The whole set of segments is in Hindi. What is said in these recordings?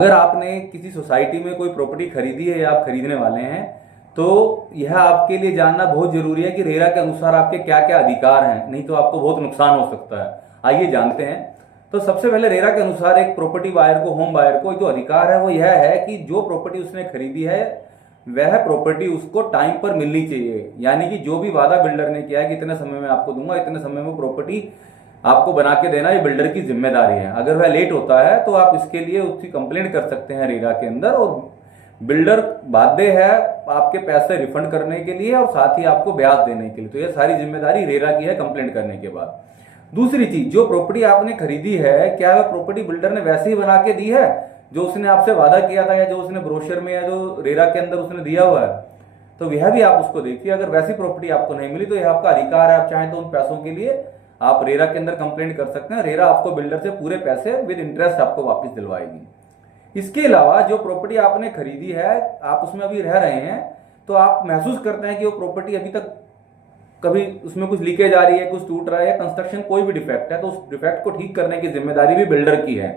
अगर आपने किसी सोसाइटी में कोई प्रॉपर्टी खरीदी है या आप खरीदने वाले हैं तो यह आपके लिए जानना बहुत जरूरी है कि रेरा के अनुसार आपके क्या क्या अधिकार हैं, नहीं तो आपको बहुत नुकसान हो सकता है। आइए जानते हैं। तो सबसे पहले रेरा के अनुसार एक प्रॉपर्टी बायर को, होम बायर को जो अधिकार है वो यह है कि जो प्रॉपर्टी उसने खरीदी है वह प्रॉपर्टी उसको टाइम पर मिलनी चाहिए। यानी कि जो भी वादा बिल्डर ने किया है कि इतने समय में आपको दूंगा, इतने समय में प्रॉपर्टी आपको बना के देना, ये बिल्डर की जिम्मेदारी है। अगर वह लेट होता है तो आप इसके लिए उसकी कंप्लेंट कर सकते हैं रेरा के अंदर, और बिल्डर बाध्य है आपके पैसे रिफंड करने के लिए और साथ ही आपको ब्याज देने के लिए। तो ये सारी जिम्मेदारी रेरा की है कंप्लेंट करने के बाद। दूसरी चीज, जो प्रॉपर्टी आपने खरीदी है क्या वह प्रॉपर्टी बिल्डर ने वैसे ही बना के दी है जो उसने आपसे वादा किया था, या जो उसने ब्रोशर में या जो रेरा के अंदर उसने दिया हुआ है? तो यह भी आप उसको देखिए। अगर वैसी प्रॉपर्टी आपको नहीं मिली तो यह आपका अधिकार है, आप चाहें तो उन पैसों के लिए आप रेरा के अंदर कंप्लेंट कर सकते हैं। रेरा आपको बिल्डर से पूरे पैसे विद इंटरेस्ट आपको वापस दिलवाएगी। इसके अलावा जो प्रॉपर्टी आपने खरीदी है, आप उसमें अभी रह रहे हैं तो आप महसूस करते हैं कि वो प्रॉपर्टी अभी तक कभी उसमें कुछ लीकेज आ रही है, कुछ टूट रहा है, या कंस्ट्रक्शन कोई भी डिफेक्ट है, तो उस डिफेक्ट को ठीक करने की जिम्मेदारी भी बिल्डर की है।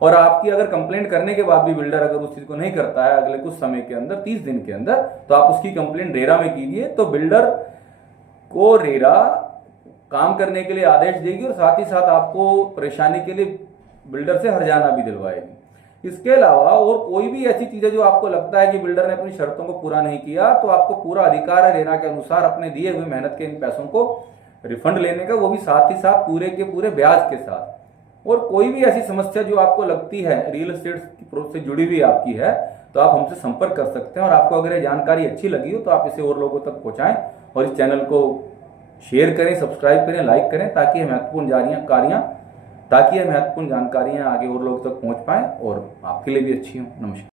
और आपकी अगर कंप्लेंट करने के बाद भी बिल्डर अगर उस चीज को नहीं करता है अगले कुछ समय के अंदर, 30 दिन के अंदर, तो आप उसकी कंप्लेंट रेरा में कीजिए। तो बिल्डर को रेरा काम करने के लिए आदेश देगी और साथ ही साथ आपको परेशानी के लिए बिल्डर से हर्जाना भी दिलवाएगी। इसके अलावा और कोई भी ऐसी चीजें जो आपको लगता है कि बिल्डर ने अपनी शर्तों को पूरा नहीं किया, तो आपको पूरा अधिकार है रेरा के अनुसार अपने दिए हुए मेहनत के इन पैसों को रिफंड लेने का, वो भी साथ ही साथ पूरे के पूरे ब्याज के साथ। और कोई भी ऐसी समस्या जो आपको लगती है रियल एस्टेट से जुड़ी हुई आपकी है, तो आप हमसे संपर्क कर सकते हैं। और आपको अगर ये जानकारी अच्छी लगी हो तो आप इसे और लोगों तक पहुंचाएं और इस चैनल को शेयर करें, सब्सक्राइब करें, लाइक करें, ताकि ये महत्वपूर्ण जानकारियां आगे और लोगों तक पहुंच पाएं और आपके लिए भी अच्छी हो। नमस्कार।